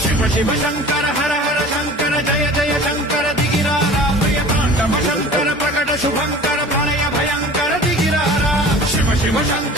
శివ శివ శంకర హర హర శంకర జయ జయ శంకర దిగిరారా ప్రియ తాండవ శంకర ప్రకట శుభంకర ప్రణయ భయంకర దిగిరారా శివ శివ శంకర